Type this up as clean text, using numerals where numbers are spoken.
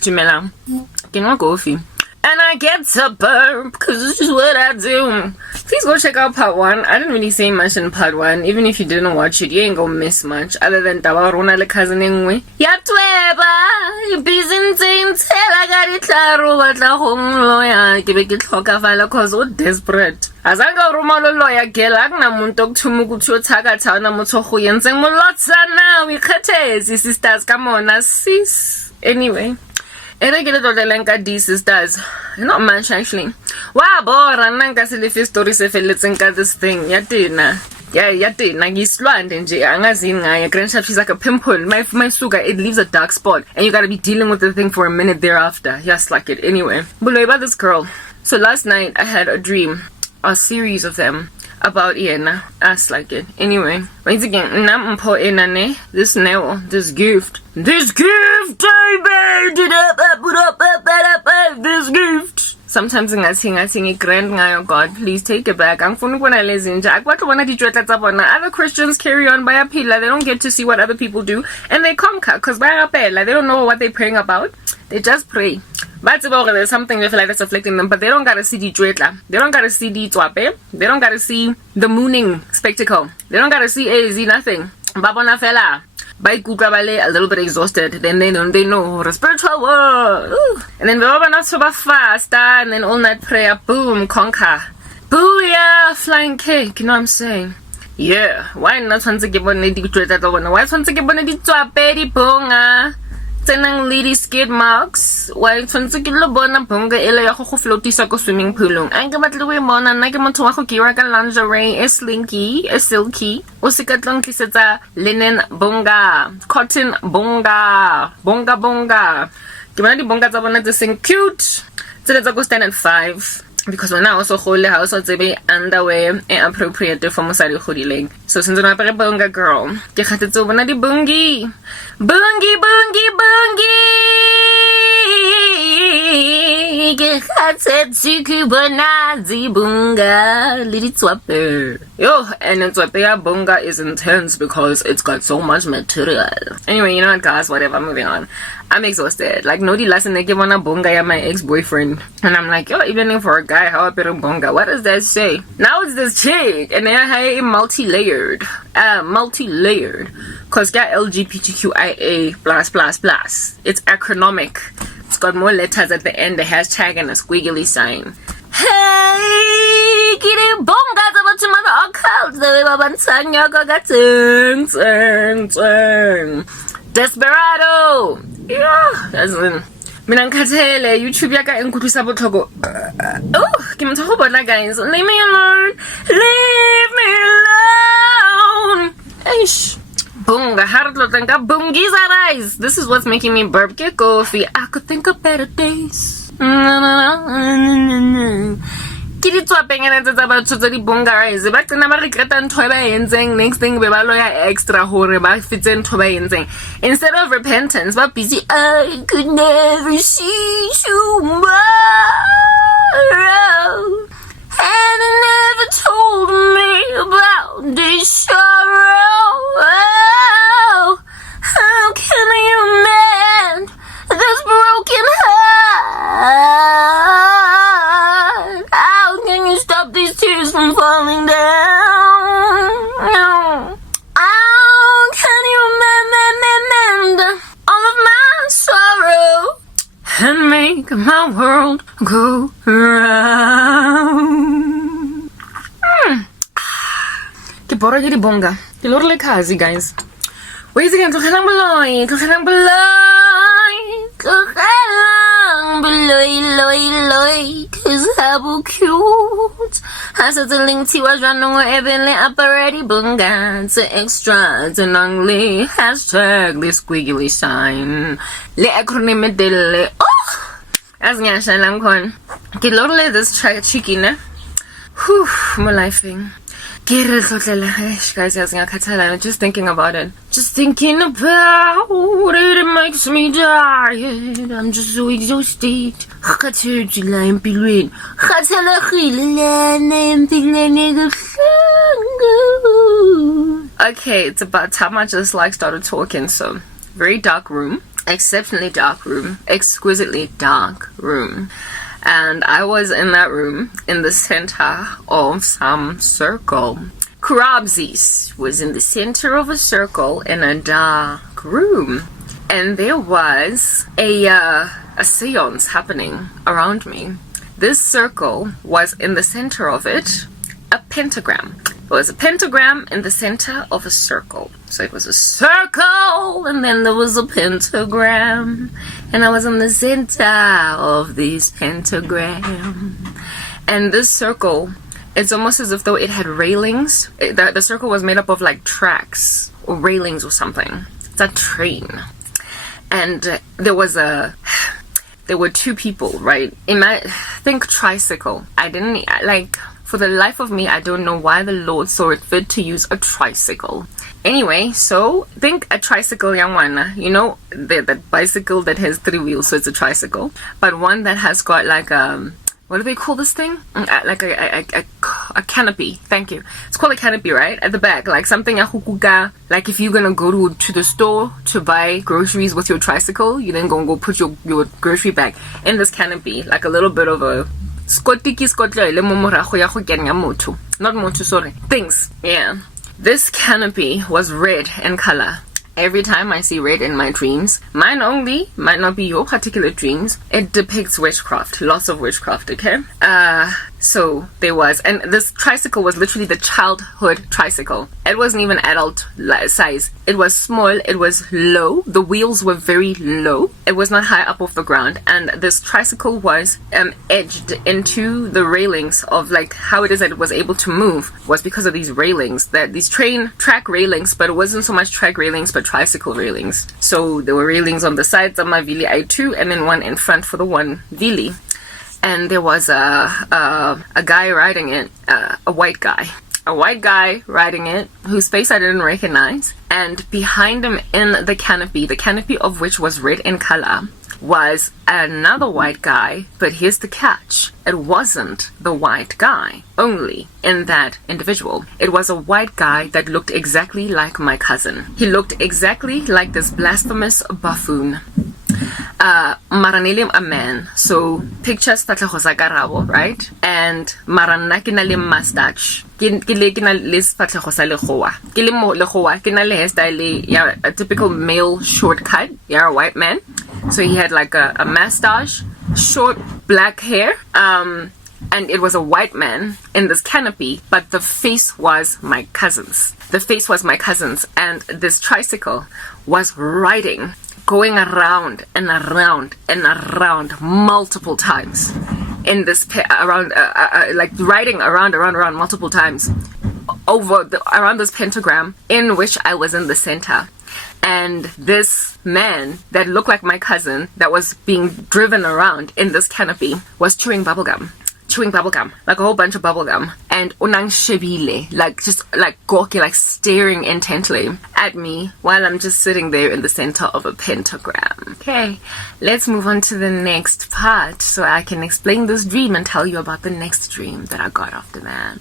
Jimela, can I go fee? And I get to burp because this is what I do. Please go check out part 1. I didn't really say much in part 1. Even if you didn't watch it, you ain't gonna miss much. Other than Tawarona le cousin engwe. Yatweba, Byzantine, tell I got it claro, but la home lawyer, give it hoka file cause so desperate. As I go rumalo lawyer, gelagna muntok tumukucho taga tauna motoho yenseng molotsa now. We khatezi sisters, come on, sis. Anyway. I get it all the lenka D sisters. Not much actually. Wow, bora nanka silifi story se feletsenka this thing. Yatina. Yeah, yatina. Gislwand nje angazini ngaye. Grandshap, she's like a pimple. My sugar, it leaves a dark spot. And you gotta be dealing with the thing for a minute thereafter. Yes, like it. Anyway. Baloi about this girl. So last night I had a dream. A series of them. About Iena, ass like it. Anyway, once again, this gift, this gift. Sometimes I sing it grand. Oh God, please take it back. I'm funny when I listen. Other Christians carry on by a pillar. They don't get to see what other people do, and they conquer because by a pillar they don't know what they're praying about. They just pray. But there's something they feel like that's afflicting them, but they don't gotta see the dreadla. They don't gotta see the twape. They don't gotta see the mooning spectacle. They don't gotta see nothing. Babona fella. By Kukabale, a little bit exhausted. Then they know the spiritual world. Ooh. And then we're not so fast, and then all night prayer, boom, conquer. Booyah, flying cake, you know what I'm saying? Yeah. Why not want to give one the dreadla? Why want to give one the twape bonga? Tenang lady skid marks. Why tshwantse ke lo bona bonga ele ya go floatisa ko swimming poolong. Ang ke batle we mona nna ke motho wa go kira ka lingerie e silky. O se ka tlang tlisetsa linen bonga, cotton bonga. Ke bona di bonga tsa bona tse seng cute. Tse tsa go stand at 5. Because when I also hold the house, I'll be underwear and appropriate for mosadi godileng. So since I'm a bonga girl, ke khatetse o bona di bungi. Ke khatetse ke bona di bunga lidi twape. Yo, and twape ya bunga is intense because it's got so much material. Anyway, you know what, guys? Whatever. Moving on. I'm exhausted. Like, no, the last thing they give on a bonga ya my ex-boyfriend. And I'm like, yo, even for a guy, how about a bonga? What does that say? Now it's this chick. And then I have multi-layered. Cause got LGBTQIA+++. It's acronymic. It's got more letters at the end, a hashtag and a squiggly sign. Hey, kiri bonga about to mother account. The way baban Desperado. Yeah, that's it. Mina nkhathele YouTube yaka enkuthusa botlhoko. Oh, ke motho go bona guys. Leave me alone. Eish. Bunga, harlo tenga bungies arise. This is what's making me burp. Get coffee. I could think of better days. Kidi tswapengena tsa ba tshotsa di bonga rise. Ba tsena ba regreta ntho ba entseng. Next thing be ba loya extra hore ba fitse ntho ba entseng. Instead of repentance, ba busy. I could never see tomorrow. And it never told me about this sorrow. How can you mend this broken heart? How can you stop these tears from falling down? How can you mend all of my sorrow and make my world go round? Ke bora ke di bonga. Ke lore le khazi, guys. Wait again, tlogelang Baloi. Cause how cute. Hasa the link to was running evenly apparati bunga. It's extra, it's an ugly hashtag, the squiggly sign. Le acronym dele. Oh! As nyasha lang kon. Ke lore this chicken, ne? Whew, my life thing. Guys, I'm just thinking about it. Just thinking about it, it makes me tired. I'm just so exhausted. Okay, it's about time I just started talking, so very dark room, exceptionally dark room, exquisitely dark room. And I was in that room in the center of some circle. Krabzis was in the center of a circle in a dark room. And there was a seance happening around me. This circle was in the center of it, a pentagram. There was a pentagram in the center of a circle. So it was a circle, and then there was a pentagram. And I was in the center of this pentagram. And this circle, it's almost as if though it had railings. The circle was made up of like tracks or railings or something. It's a train. And there were two people, right? Think tricycle. For the life of me, I don't know why the Lord saw it fit to use a tricycle. Anyway, so think a tricycle, young one. You know, that bicycle that has 3 wheels, so it's a tricycle. But one that has got like what do they call this thing? Like a canopy. Thank you. It's called a canopy, right? At the back, like something like if you're gonna go to the store to buy groceries with your tricycle, you then gonna go put your grocery bag in this canopy, like a little bit of a things. Yeah. This canopy was red in color. Every time I see red in my dreams, mine only, might not be your particular dreams, it depicts witchcraft, lots of witchcraft, okay? So there was, and this tricycle was literally the childhood tricycle. It wasn't even adult size. It was small, it was low, the wheels were very low, it was not high up off the ground, and this tricycle was edged into the railings of like how it is that it was able to move was because of these railings, these track railings, but it wasn't so much track railings, but tricycle railings. So there were railings on the sides of my Vili I2 and then one in front for the one Vili. And there was a guy riding it, a white guy riding it, whose face I didn't recognize. And behind him in the canopy of which was red in color, was another white guy. But here's the catch. It wasn't the white guy only in that individual. It was a white guy that looked exactly like my cousin. He looked exactly like this blasphemous buffoon. Maranele a man, so pictures tatla sa karabo, right? And marana ke na le mustache, ke na le fatla sa legoa, ke le mo legoa, ke na le hairstyle ya a typical male shortcut, a white man. So he had like a mustache, short black hair, and it was a white man in this canopy, but the face was my cousin's. And this tricycle was going around and around and around multiple times in this riding around multiple times around this pentagram in which I was in the center. And this man that looked like my cousin that was being driven around in this canopy was chewing bubblegum, like a whole bunch of bubblegum, and unang shebile, like just like gawky, like staring intently at me while I'm just sitting there in the center of a pentagram. Okay, let's move on to the next part so I can explain this dream and tell you about the next dream that I got after that.